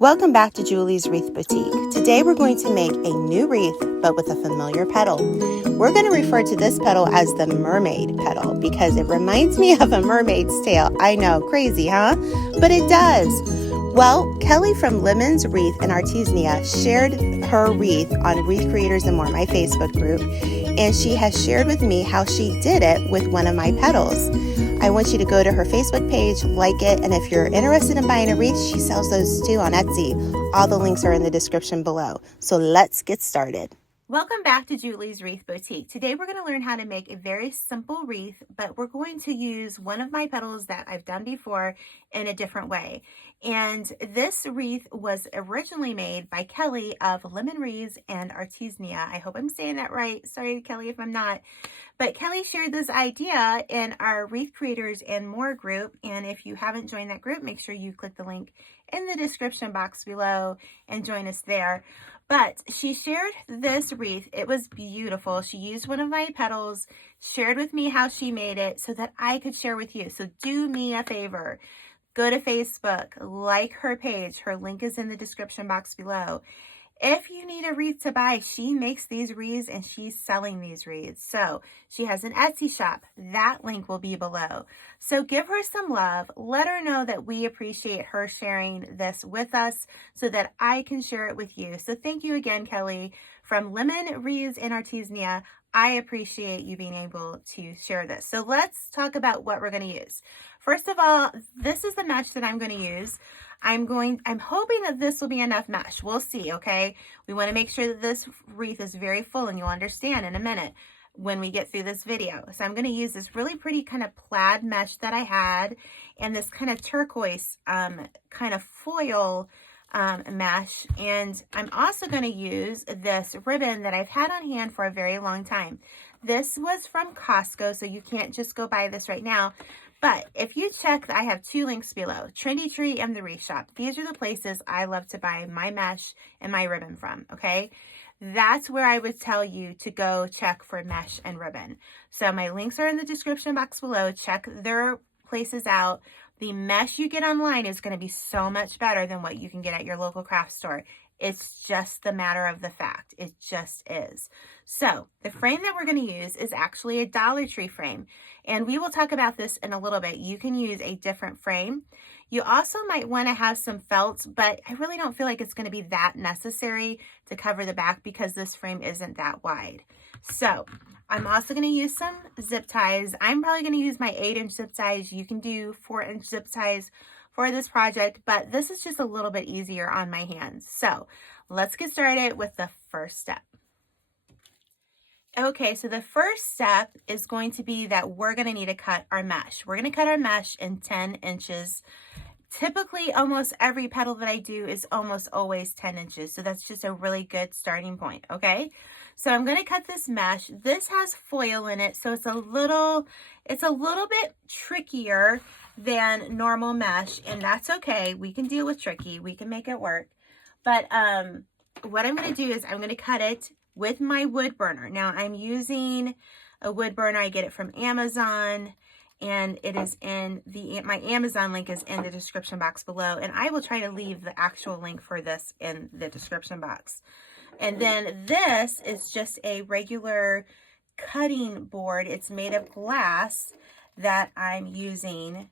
Welcome back to Julie's Wreath Boutique. Today we're going to make a new wreath, but with a familiar petal. We're going to refer to this petal as the Mermaid petal because it reminds me of a mermaid's tail. I know, crazy, huh? But it does. Well, Kelly from Lemons Wreath and Artesania shared her wreath on Wreath Creators and More, my Facebook group, and she has shared with me how she did it with one of my petals. I want you to go to her Facebook page, like it, and if you're interested in buying a wreath, she sells those too on Etsy. All the links are in the description below. So let's get started. Welcome back to Julie's Wreath Boutique. Today we're going to learn how to make a very simple wreath, but we're going to use one of my petals that I've done before in a different way. And this wreath was originally made by Kelly of Lemon Wreaths and Artesania. I hope I'm saying that right. Sorry, Kelly, if I'm not. But Kelly shared this idea in our Wreath Creators and More group. And if you haven't joined that group, make sure you click the link in the description box below and join us there. But she shared this wreath. It was beautiful. She used one of my petals, shared with me how she made it so that I could share with you. So do me a favor. Go to Facebook, like her page. Her link is in the description box below. If you need a wreath to buy, she makes these wreaths and she's selling these wreaths. So she has an Etsy shop. That link will be below. So give her some love. Let her know that we appreciate her sharing this with us so that I can share it with you. So thank you again, Kelly, from Lemon Wreaths and Artesania. I appreciate you being able to share this. So let's talk about what we're going to use. First of all, this is the mesh that I'm going to use. I'm hoping that this will be enough mesh. We'll see, okay? We want to make sure that this wreath is very full, and you'll understand in a minute when we get through this video. So I'm going to use this really pretty kind of plaid mesh that I had and this kind of turquoise kind of foil mesh. And I'm also going to use this ribbon that I've had on hand for a very long time. This was from Costco, so you can't just go buy this right now. But if you check, I have two links below, Trendy Tree and the Wreath Shop. These are the places I love to buy my mesh and my ribbon from, okay? That's where I would tell you to go check for mesh and ribbon. So my links are in the description box below. Check their places out. The mesh you get online is going to be so much better than what you can get at your local craft store. It's just the matter of the fact. It just is. So the frame that we're going to use is actually a Dollar Tree frame. And we will talk about this in a little bit. You can use a different frame. You also might want to have some felt, but I really don't feel like it's going to be that necessary to cover the back because this frame isn't that wide. So I'm also going to use some zip ties. I'm probably going to use my 8-inch zip ties. You can do 4-inch zip ties for this project, but this is just a little bit easier on my hands. So let's get started with the first step. Okay, so the first step is going to be that we're going to need to cut our mesh. We're going to cut our mesh in 10 inches. Typically, almost every petal that I do is almost always 10 inches. So that's just a really good starting point, okay? So I'm going to cut this mesh. This has foil in it, so it's a little bit trickier than normal mesh, and that's okay. We can deal with tricky. We can make it work. But what I'm going to do is I'm going to cut it with my wood burner. Now I'm using a wood burner. I get it from Amazon, and it is in my Amazon link is in the description box below, and I will try to leave the actual link for this in the description box. And then this is just a regular cutting board. It's made of glass that I'm using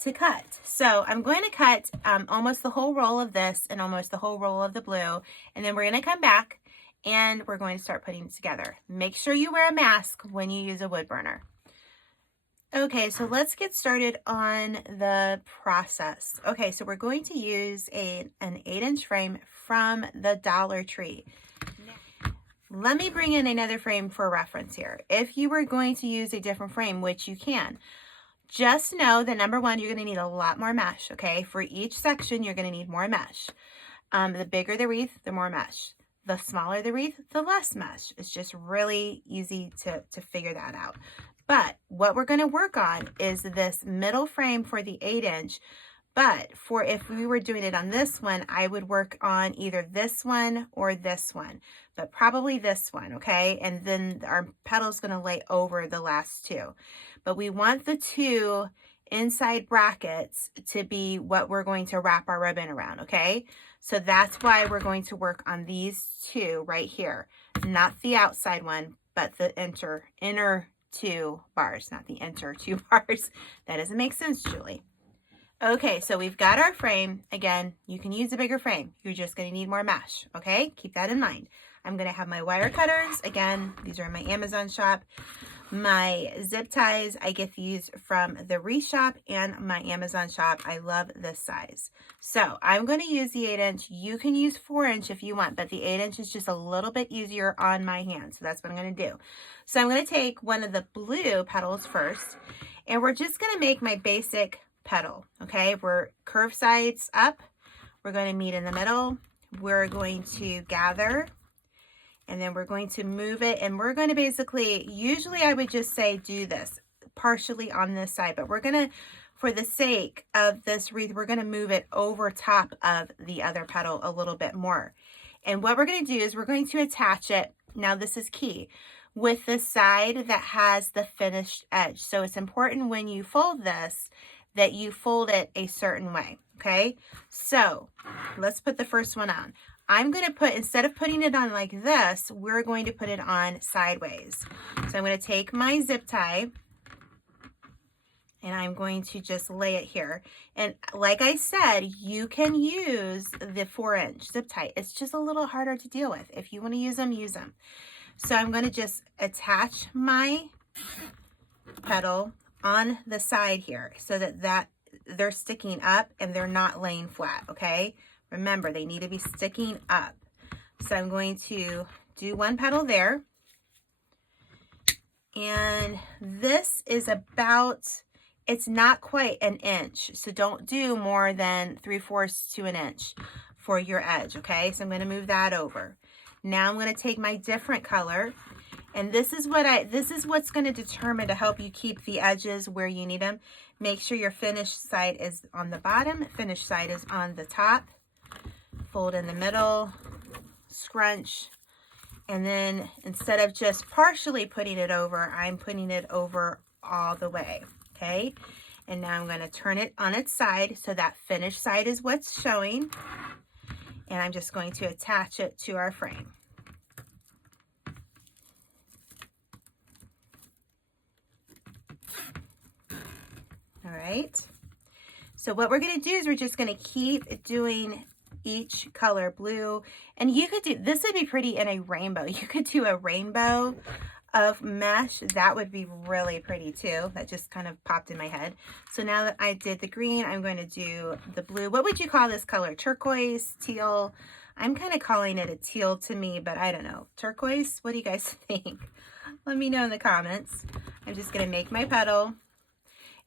to cut. So I'm going to cut almost the whole roll of this and almost the whole roll of the blue, and then we're going to come back and we're going to start putting it together. Make sure you wear a mask when you use a wood burner. Okay, so let's get started on the process. Okay, so we're going to use an 8-inch frame from the Dollar Tree. Let me bring in another frame for reference here. If you were going to use a different frame, which you can, just know that number one, you're going to need a lot more mesh, okay? For each section, you're going to need more mesh. The bigger the wreath, the more mesh. The smaller the wreath, the less mesh. It's just really easy to figure that out. But what we're going to work on is this middle frame for the 8-inch. But for if we were doing it on this one, I would work on either this one or this one, but probably this one, okay? And then our petal's going to lay over the last two. But we want the two inside brackets to be what we're going to wrap our ribbon around, okay? So that's why we're going to work on these two right here. Not the outside one, but the inner two bars, not the inner two bars. That doesn't make sense, Julie. Okay, so we've got our frame. Again, you can use a bigger frame. You're just going to need more mesh, okay? Keep that in mind. I'm going to have my wire cutters. Again, these are in my Amazon shop. My zip ties, I get these from the Wreath shop and my Amazon shop. I love this size. So I'm going to use the 8-inch. You can use 4-inch if you want, but the 8-inch is just a little bit easier on my hand. So that's what I'm going to do. So I'm going to take one of the blue petals first, and we're just going to make my basic petal, okay? We're curved sides up. We're going to meet in the middle. We're going to gather, and then we're going to move it, and we're going to basically, usually I would just say do this partially on this side, but we're going to, for the sake of this wreath, we're going to move it over top of the other petal a little bit more. And what we're going to do is we're going to attach it, now this is key, with the side that has the finished edge. So it's important when you fold this that you fold it a certain way, okay? So let's put the first one on. I'm going to put, instead of putting it on like this, we're going to put it on sideways. So I'm going to take my zip tie and I'm going to just lay it here. And like I said, you can use the 4-inch zip tie. It's just a little harder to deal with. If you want to use them, use them. So I'm going to just attach my petal on the side here so that they're sticking up and they're not laying flat, okay? Remember, they need to be sticking up. So I'm going to do one petal there. And this is about, it's not quite an inch. So don't do more than 3/4 to an inch for your edge, okay? So I'm going to move that over. Now I'm going to take my different color. And this is what's going to determine to help you keep the edges where you need them. Make sure your finished side is on the bottom, finished side is on the top. Fold in the middle, scrunch, and then instead of just partially putting it over, I'm putting it over all the way, okay? And now I'm going to turn it on its side so that finished side is what's showing. And I'm just going to attach it to our frame. All right. So what we're going to do is we're just going to keep doing each color blue, and you could do, this would be pretty in a rainbow. You could do a rainbow of mesh. That would be really pretty too. That just kind of popped in my head. So now that I did the green, I'm going to do the blue. What would you call this color? Turquoise, teal? I'm kind of calling it a teal to me, but I don't know. Turquoise? What do you guys think? Let me know in the comments. I'm just going to make my petal.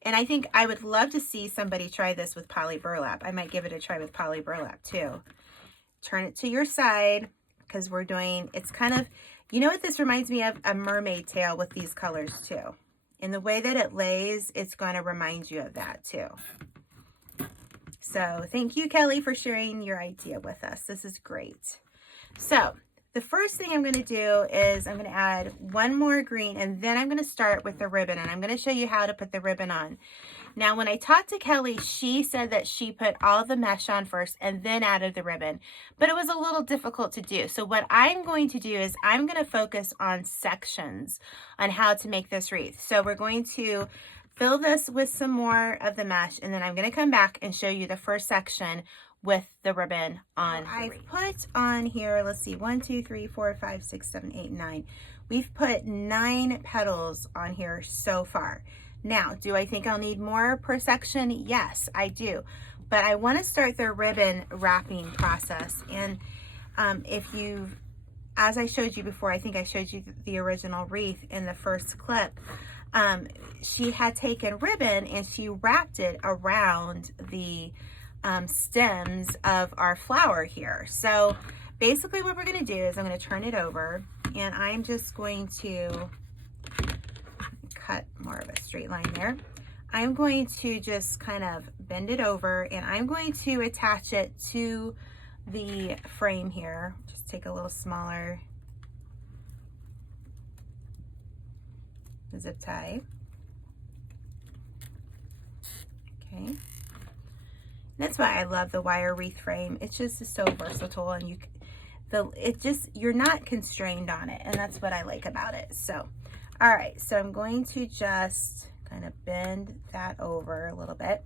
And I think I would love to see somebody try this with poly burlap. I might give it a try with poly burlap too. Turn it to your side because we're doing, it's kind of, you know what this reminds me of? A mermaid tail with these colors too. And the way that it lays, it's going to remind you of that too. So thank you, Kelly, for sharing your idea with us. This is great. So the first thing I'm going to do is I'm going to add one more green, and then I'm going to start with the ribbon, and I'm going to show you how to put the ribbon on. Now, when I talked to Kelly, she said that she put all the mesh on first and then added the ribbon, but it was a little difficult to do. So what I'm going to do is I'm going to focus on sections on how to make this wreath. So we're going to fill this with some more of the mesh, and then I'm going to come back and show you the first section with the ribbon on. I've put on here, let's see, 1, 2, 3, 4, 5, 6, 7, 8, 9. We've put 9 petals on here so far. Now, do I think I'll need more per section? Yes, I do. But I want to start the ribbon wrapping process. And if you've, as I showed you before, I think I showed you the original wreath in the first clip. She had taken ribbon and she wrapped it around the stems of our flower here. So basically what we're going to do is I'm going to turn it over, and I'm just going to cut more of a straight line there. I'm going to just kind of bend it over, and I'm going to attach it to the frame here. Just take a little smaller zip tie. Okay. That's why I love the wire wreath frame. It's just so versatile, and you're not constrained on it, and that's what I like about it. So, all right, so I'm going to just kind of bend that over a little bit.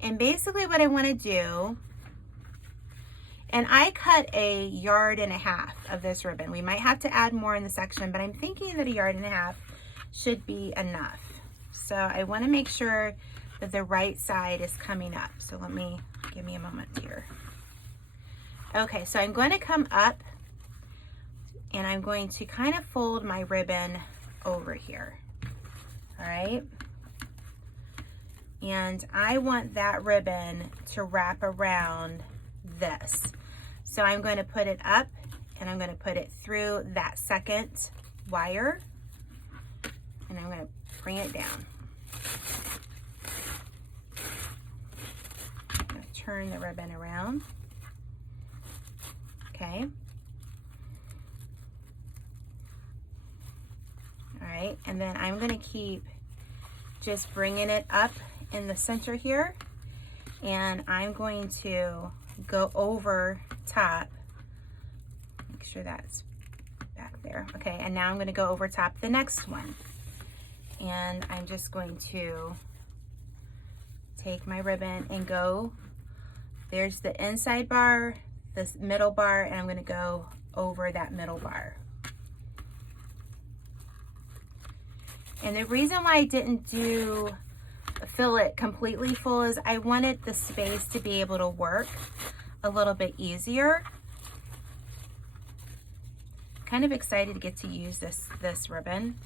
And basically what I want to do, and I cut 1.5 yards of this ribbon. We might have to add more in the section, but I'm thinking that 1.5 yards should be enough. So I want to make sure that the right side is coming up. So give me a moment here. Okay, so I'm going to come up, and I'm going to kind of fold my ribbon over here. All right. And I want that ribbon to wrap around this. So I'm going to put it up, and I'm going to put it through that second wire, and I'm going to bring it down. I'm going to turn the ribbon around. Okay. All right, and then I'm going to keep just bringing it up in the center here, and I'm going to go over top. Make sure that's back there. Okay, and now I'm going to go over top the next one, and I'm just going to take my ribbon and go. There's the inside bar, this middle bar, and I'm going to go over that middle bar. And the reason why I didn't fill it completely full is I wanted the space to be able to work a little bit easier. Kind of excited to get to use this ribbon,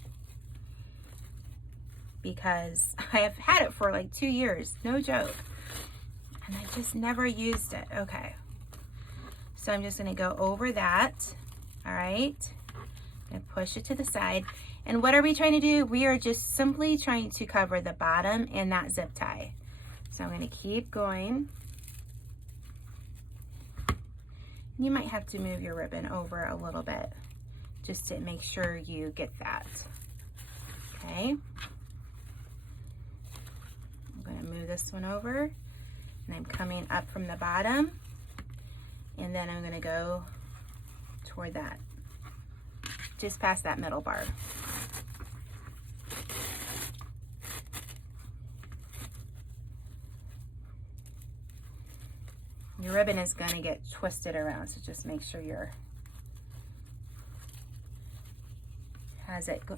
because I have had it for like 2 years, no joke, and I just never used it. Okay, so I'm just going to go over that. All right, and push it to the side. And what are we trying to do? We are just simply trying to cover the bottom and that zip tie. So I'm going to keep going. You might have to move your ribbon over a little bit just to make sure you get that. Okay. I'm going to move this one over, and I'm coming up from the bottom, and then I'm going to go toward that, just past that middle bar. Your ribbon is going to get twisted around, so just make sure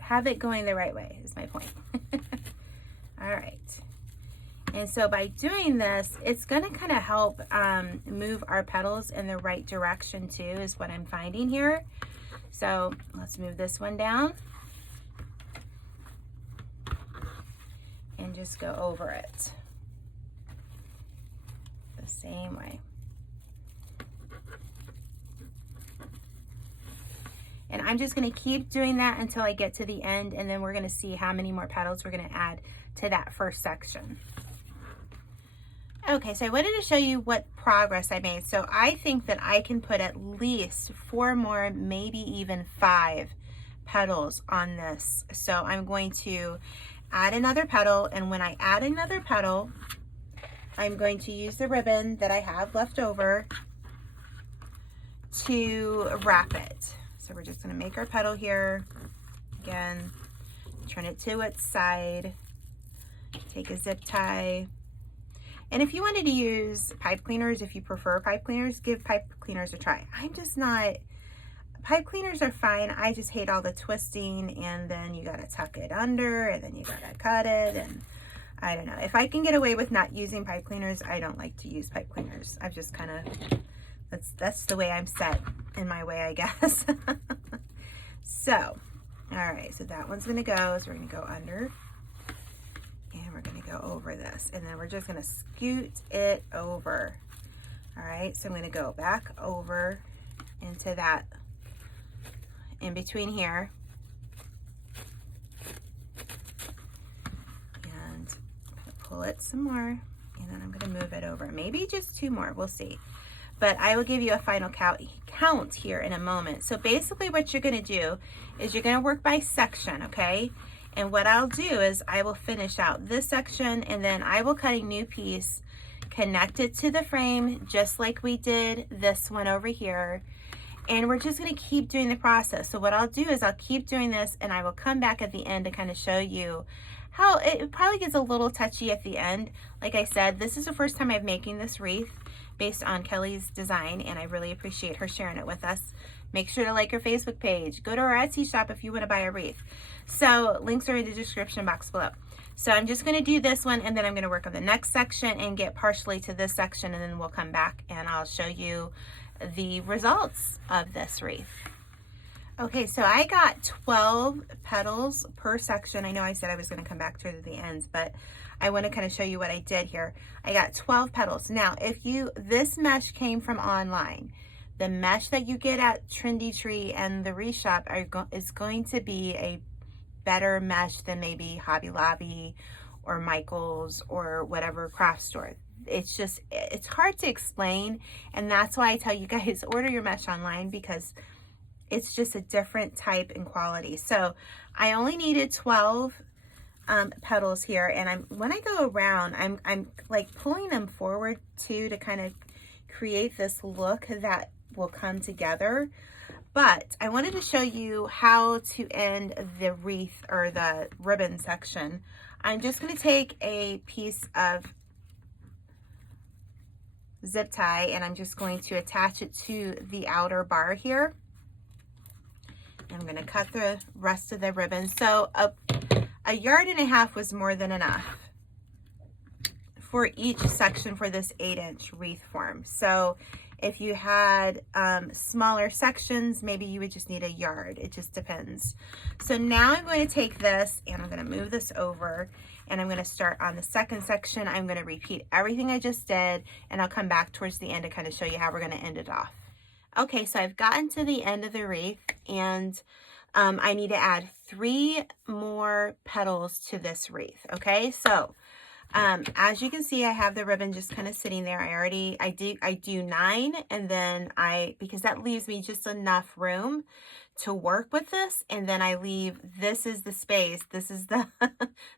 have it going the right way is my point. All right. And so by doing this, it's going to kind of help move our petals in the right direction too, is what I'm finding here. So let's move this one down and just go over it the same way. And I'm just going to keep doing that until I get to the end, and then we're going to see how many more petals we're going to add to that first section. Okay, so I wanted to show you what progress I made. So I think that I can put at least 4 more, maybe even 5 petals on this. So I'm going to add another petal, and when I add another petal, I'm going to use the ribbon that I have left over to wrap it. So we're just going to make our petal here. Again, turn it to its side, take a zip tie. And if you wanted to use pipe cleaners, if you prefer pipe cleaners, give pipe cleaners a try. I'm just not, pipe cleaners are fine. I just hate all the twisting, and then you got to tuck it under, and then you got to cut it, and I don't know. If I can get away with not using pipe cleaners, I don't like to use pipe cleaners. I've just kind of, that's the way I'm set in my way, I guess. So, all right, so that one's gonna go, so we're gonna go under, and we're gonna go over this, and then we're just gonna scoot it over. All right, so I'm gonna go back over into that, in between here, and I'm gonna pull it some more, and then I'm gonna move it over. Maybe just 2 more, we'll see. But I will give you a final count here in a moment. So basically what you're going to do is you're going to work by section, okay? And what I'll do is I will finish out this section, and then I will cut a new piece, connect it to the frame just like we did this one over here. And we're just going to keep doing the process. So what I'll do is I'll keep doing this, and I will come back at the end to kind of show you how it probably gets a little touchy at the end. Like I said, this is the first time I'm making this wreath based on Kelly's design, and I really appreciate her sharing it with us. Make sure to like her Facebook page. Go to our Etsy shop if you want to buy a wreath. So links are in the description box below. So I'm just going to do this one, and then I'm going to work on the next section and get partially to this section, and then we'll come back and I'll show you the results of this wreath. Okay, so I got 12 petals per section. I know I said I was going to come back to the ends, but I want to kind of show you what I did here. I got 12 petals. Now, this mesh came from online. The mesh that you get at Trendy Tree and the Wreath Shop is going to be a better mesh than maybe Hobby Lobby or Michael's or whatever craft store. It's hard to explain, and that's why I tell you guys order your mesh online, because it's just a different type and quality. So I only needed 12 petals here, and when I go around, I'm like pulling them forward too to kind of create this look that will come together. But I wanted to show you how to end the wreath or the ribbon section. I'm just going to take a piece of zip tie, and I'm just going to attach it to the outer bar here. I'm going to cut the rest of the ribbon. So a yard and a half was more than enough for each section for this 8-inch wreath form. So if you had smaller sections, maybe you would just need a yard. It just depends. So now I'm going to take this, and I'm going to move this over, and I'm going to start on the second section. I'm going to repeat everything I just did, and I'll come back towards the end to kind of show you how we're going to end it off. Okay, so I've gotten to the end of the wreath, and I need to add 3 more petals to this wreath. Okay, so as you can see, I have the ribbon just kind of sitting there. I do 9, and then because that leaves me just enough room to work with this, and then I leave, this is the space, this is the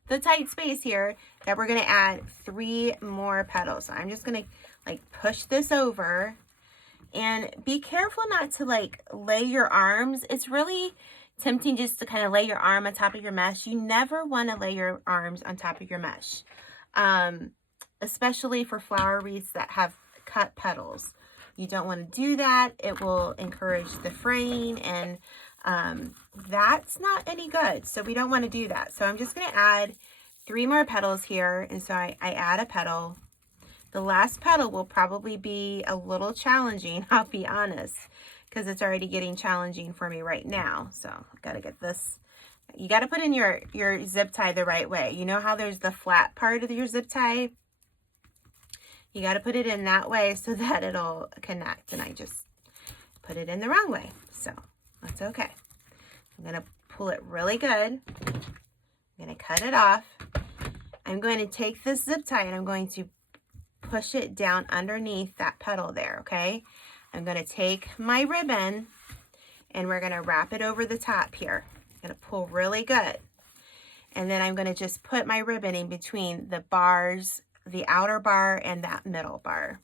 the tight space here that we're going to add 3 more petals. So I'm just going to like push this over, and be careful not to like lay your arms. It's really tempting just to kind of lay your arm on top of your mesh. You never want to lay your arms on top of your mesh. Especially for flower wreaths that have cut petals. You don't want to do that. It will encourage the fraying, and that's not any good. So we don't want to do that. So I'm just going to add 3 more petals here. And so I add a petal. The last petal will probably be a little challenging, I'll be honest, because it's already getting challenging for me right now. So I've got to get this. You got to put in your zip tie the right way. You know how there's the flat part of your zip tie? You got to put it in that way so that it'll connect. And I just put it in the wrong way. So that's okay. I'm going to pull it really good. I'm going to cut it off. I'm going to take this zip tie, and I'm going to push it down underneath that petal there, okay? I'm going to take my ribbon, and we're going to wrap it over the top here. I'm going to pull really good. And then I'm going to just put my ribbon in between the bars, the outer bar and that middle bar.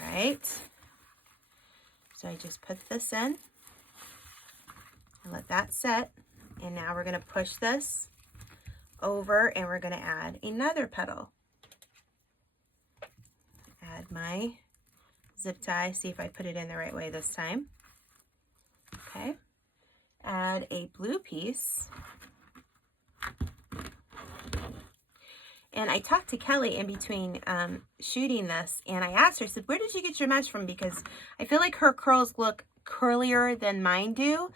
All right. So I just put this in and let that set. And now we're going to push this over, and we're going to add another petal. Add my zip tie. See if I put it in the right way this time. Okay. Add a blue piece. And I talked to Kelly in between shooting this, and I asked her, I said, where did you get your mesh from? Because I feel like her curls look curlier than mine do.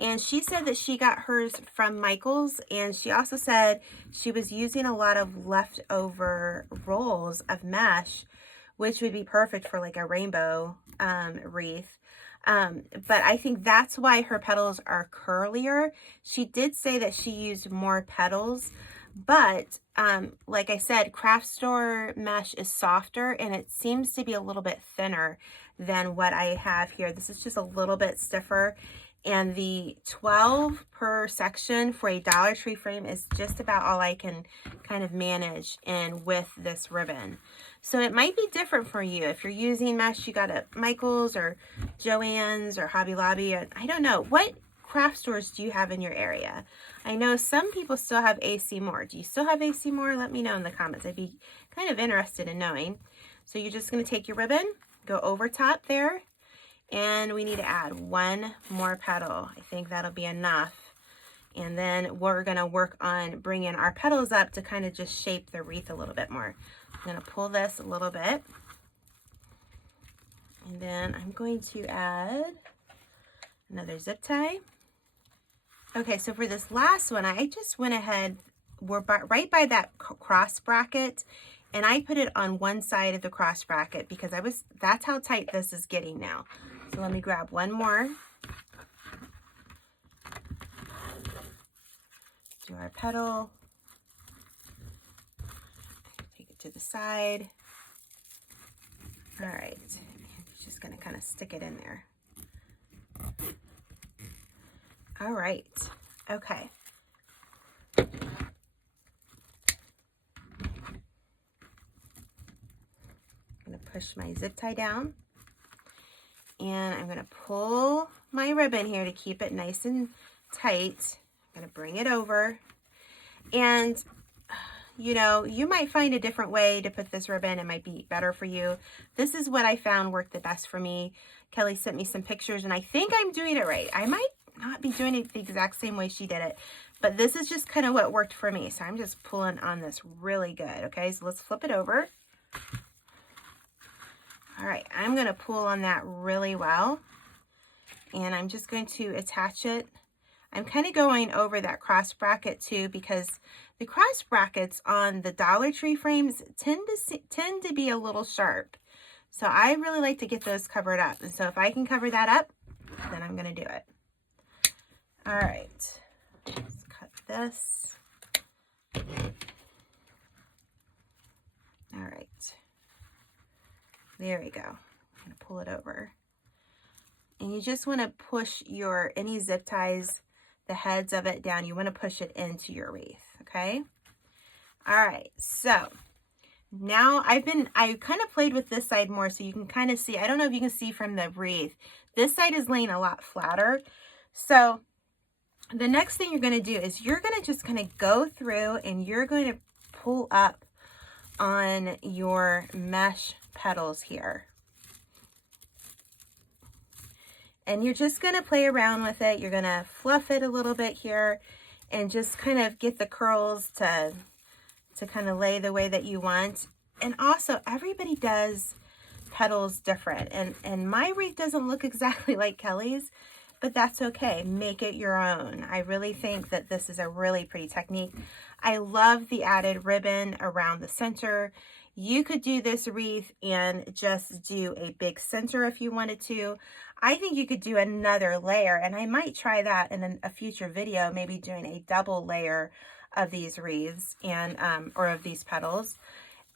And she said that she got hers from Michael's, and she also said she was using a lot of leftover rolls of mesh, which would be perfect for like a rainbow wreath. But I think that's why her petals are curlier. She did say that she used more petals, but like I said, craft store mesh is softer, and it seems to be a little bit thinner than what I have here. This is just a little bit stiffer. And the 12 per section for a Dollar Tree frame is just about all I can kind of manage in with this ribbon. So it might be different for you. If you're using mesh, you got a Michael's or Joann's or Hobby Lobby. I don't know. What craft stores do you have in your area? I know some people still have AC Moore. Do you still have AC Moore? Let me know in the comments. I'd be kind of interested in knowing. So you're just going to take your ribbon, go over top there, and we need to add one more petal. I think that'll be enough. And then we're going to work on bringing our petals up to kind of just shape the wreath a little bit more. I'm going to pull this a little bit. And then I'm going to add another zip tie. Okay, so for this last one, I just went ahead, we're right by that cross bracket, and I put it on one side of the cross bracket because that's how tight this is getting now. So let me grab one more. Do our petal. Take it to the side. All right, just gonna kind of stick it in there. All right, okay. I'm gonna push my zip tie down, and I'm gonna pull my ribbon here to keep it nice and tight. I'm gonna bring it over, and you know, you might find a different way to put this ribbon. It might be better for you. This is what I found worked the best for me. Kelly sent me some pictures, and I think I'm doing it right. I might not be doing it the exact same way she did it, but this is just kind of what worked for me. So I'm just pulling on this really good. Okay, so let's flip it over. All right, I'm going to pull on that really well, and I'm just going to attach it. I'm kind of going over that cross bracket too, because the cross brackets on the Dollar Tree frames tend to be a little sharp. So I really like to get those covered up. And so if I can cover that up, then I'm going to do it. All right, let's cut this. All right, there we go. I'm going to pull it over. And you just want to push any zip ties, the heads of it down. You want to push it into your wreath, okay? All right, so now I kind of played with this side more so you can kind of see. I don't know if you can see from the wreath. This side is laying a lot flatter. So the next thing you're going to do is you're going to just kind of go through and you're going to pull up on your mesh petals here. And you're just going to play around with it. You're going to fluff it a little bit here and just kind of get the curls to kind of lay the way that you want. And also, everybody does petals different. And my wreath doesn't look exactly like Kelly's, but that's okay. Make it your own. I really think that this is a really pretty technique. I love the added ribbon around the center. You could do this wreath and just do a big center if you wanted to. I think you could do another layer, and I might try that in a future video, maybe doing a double layer of these wreaths and or of these petals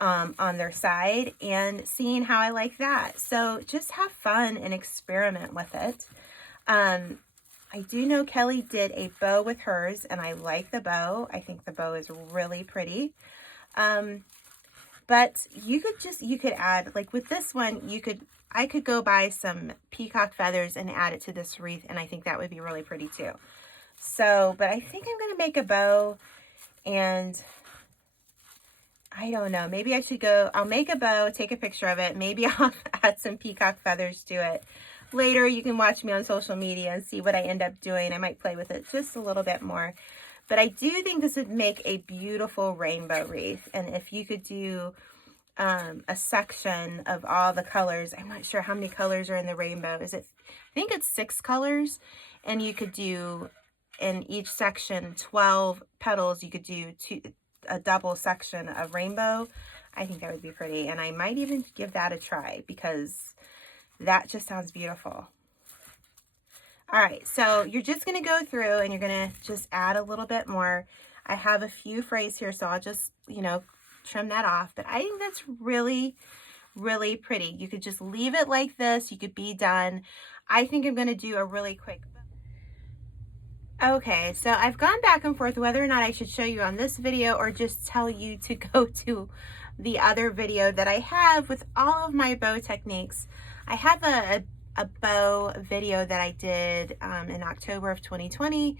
on their side and seeing how I like that. So just have fun and experiment with it. I do know Kelly did a bow with hers, and I like the bow. I think the bow is really pretty. But you could add, like with this one, I could go buy some peacock feathers and add it to this wreath, and I think that would be really pretty too. So, but I think I'm going to make a bow, and I don't know, maybe I should I'll make a bow, take a picture of it. Maybe I'll add some peacock feathers to it. Later, you can watch me on social media and see what I end up doing. I might play with it just a little bit more. But I do think this would make a beautiful rainbow wreath. And if you could do a section of all the colors, I'm not sure how many colors are in the rainbow. I think it's 6 colors. And you could do, in each section, 12 petals. You could do a double section of rainbow. I think that would be pretty. And I might even give that a try because that just sounds beautiful. All right, so you're just going to go through and you're going to just add a little bit more. I have a few frays here, so I'll just, trim that off. But I think that's really, really pretty. You could just leave it like this. You could be done. I think I'm going to do a really quick. Okay, so I've gone back and forth whether or not I should show you on this video or just tell you to go to the other video that I have with all of my bow techniques. I have a bow video that I did in October of 2020,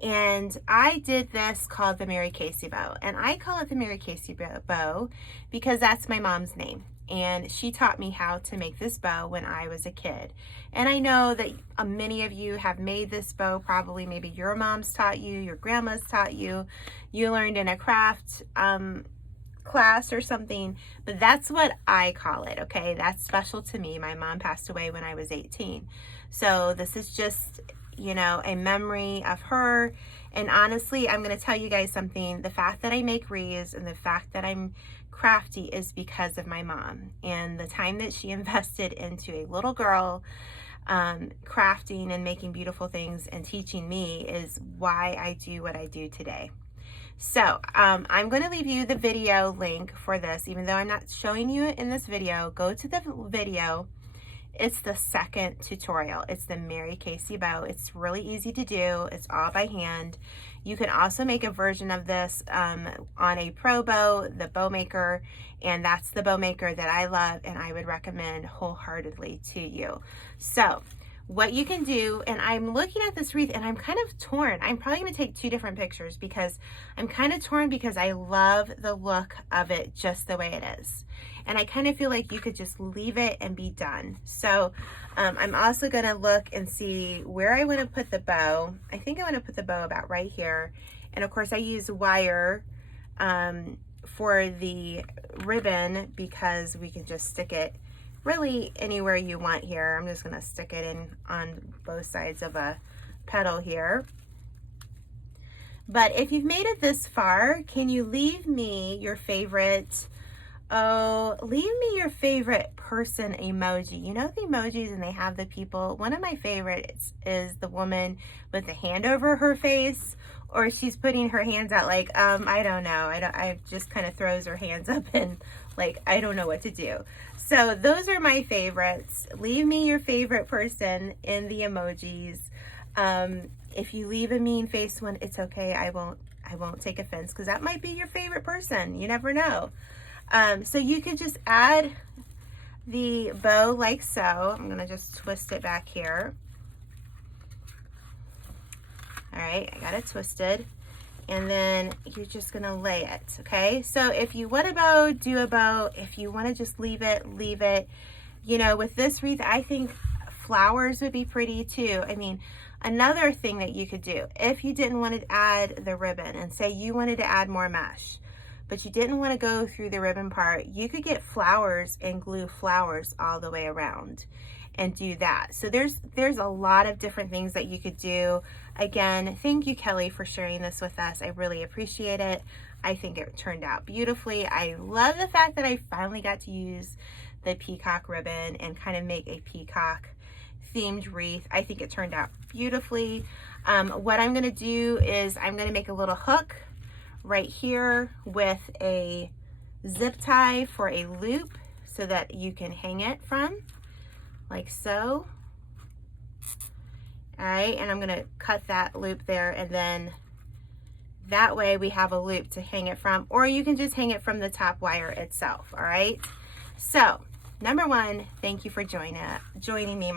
and I did this called the Mary Casey bow, and I call it the Mary Casey bow because that's my mom's name. And she taught me how to make this bow when I was a kid. And I know that many of you have made this bow, probably maybe your mom's taught you, your grandma's taught you, you learned in a craft class or something, but that's what I call it, okay? That's special to me. My mom passed away when I was 18. So this is just, you know, a memory of her. And honestly, I'm gonna tell you guys something. The fact that I make wreaths and the fact that I'm crafty is because of my mom and the time that she invested into a little girl crafting and making beautiful things and teaching me is why I do what I do today. So I'm going to leave you the video link for this, even though I'm not showing you it in this video. Go to the video. It's the second tutorial. It's the Mary Casey bow. It's really easy to do. It's all by hand. You can also make a version of this on a pro bow, the bow maker, and that's the bow maker that I love and I would recommend wholeheartedly to you. So what you can do, and I'm looking at this wreath and I'm kind of torn. I'm probably going to take two different pictures because I'm kind of torn because I love the look of it just the way it is. And I kind of feel like you could just leave it and be done. So I'm also going to look and see where I want to put the bow. I think I want to put the bow about right here. And of course I use wire for the ribbon because we can just stick it really anywhere you want here. I'm just going to stick it in on both sides of a petal here. But if you've made it this far, can you leave me your favorite, leave me your favorite person emoji. You know the emojis and they have the people. One of my favorites is the woman with the hand over her face, or she's putting her hands out like, I don't know. I just kind of throws her hands up and like, I don't know what to do. So those are my favorites. Leave me your favorite person in the emojis. If you leave a mean face one, it's okay. I won't take offense because that might be your favorite person. You never know. So you could just add the bow like so. I'm gonna just twist it back here. All right, I got it twisted. And then you're just gonna lay it, okay? So if you want a bow, do a bow. If you wanna just leave it, leave it. You know, with this wreath, I think flowers would be pretty too. I mean, another thing that you could do, if you didn't want to add the ribbon and say you wanted to add more mesh, but you didn't want to go through the ribbon part, you could get flowers and glue flowers all the way around and do that. So there's a lot of different things that you could do. Again, thank you, Kelly, for sharing this with us. I really appreciate it. I think it turned out beautifully. I love the fact that I finally got to use the peacock ribbon and kind of make a peacock themed wreath. I think it turned out beautifully. What I'm gonna do is I'm gonna make a little hook right here with a zip tie for a loop so that you can hang it from, like so. All right, and I'm gonna cut that loop there, and then that way we have a loop to hang it from, or you can just hang it from the top wire itself. All right, so number one, thank you for joining me.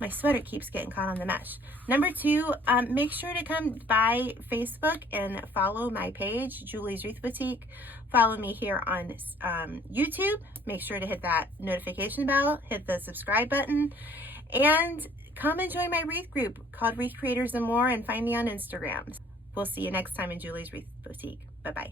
My sweater keeps getting caught on the mesh. Number two, make sure to come by Facebook and follow my page, Julie's Wreath Boutique. Follow me here on YouTube. Make sure to hit that notification bell, hit the subscribe button, and come and join my wreath group called Wreath Creators and More, and find me on Instagram. We'll see you next time in Julie's Wreath Boutique. Bye-bye.